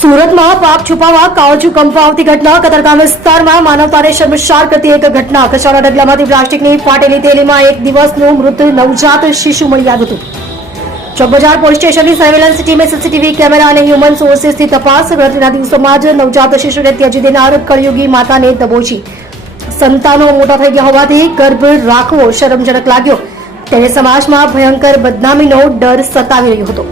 સુરતમાં પાપ છુપાવવા કાળજુ કંપાવતી ઘટના. કતારગામ વિસ્તારમાં માનવતાને શર્મસાર કરતી એક ઘટના. કચરાના ઢગલામાંથી પ્લાસ્ટિકની ફાટેલી થેલીમાં એક દિવસનું મૃત નવજાત શિશુ મળી આવ્યું હતું. ચોકબજાર પોલીસ સ્ટેશનની સર્વેલન્સ ટીમે સીસીટીવી કેમેરા અને હ્યુમન સોર્સિસથી તપાસ. ગણતરીના દિવસોમાં જ નવજાત શિશુને ત્યજી દેનાર કળયુગી માતાને દબોચી. સંતાનો મોટા થઈ ગયા હોવાથી ગર્ભ રાખવો શરમજનક લાગ્યો. તેને સમાજમાં ભયંકર બદનામીનો ડર સતાવી રહ્યો હતો.